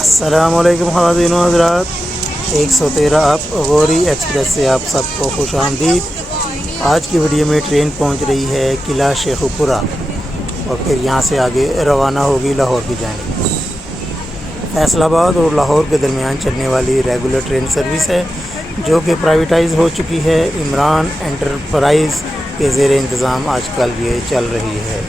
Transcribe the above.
अस्सलामुअलैकुम ख़वातीन व हज़रात, 113 आप गौरी एक्सप्रेस से आप सबको खुश आमदीद। आज की वीडियो में ट्रेन पहुंच रही है किला शेखोपुरा और फिर यहां से आगे रवाना होगी लाहौर की जानिब। फैसलाबाद और लाहौर के दरमियान चलने वाली रेगुलर ट्रेन सर्विस है जो कि प्राइवेटाइज़ हो चुकी है। इमरान एंटरप्राइज़ के ज़ेर इंतज़ाम आजकल ये चल रही है।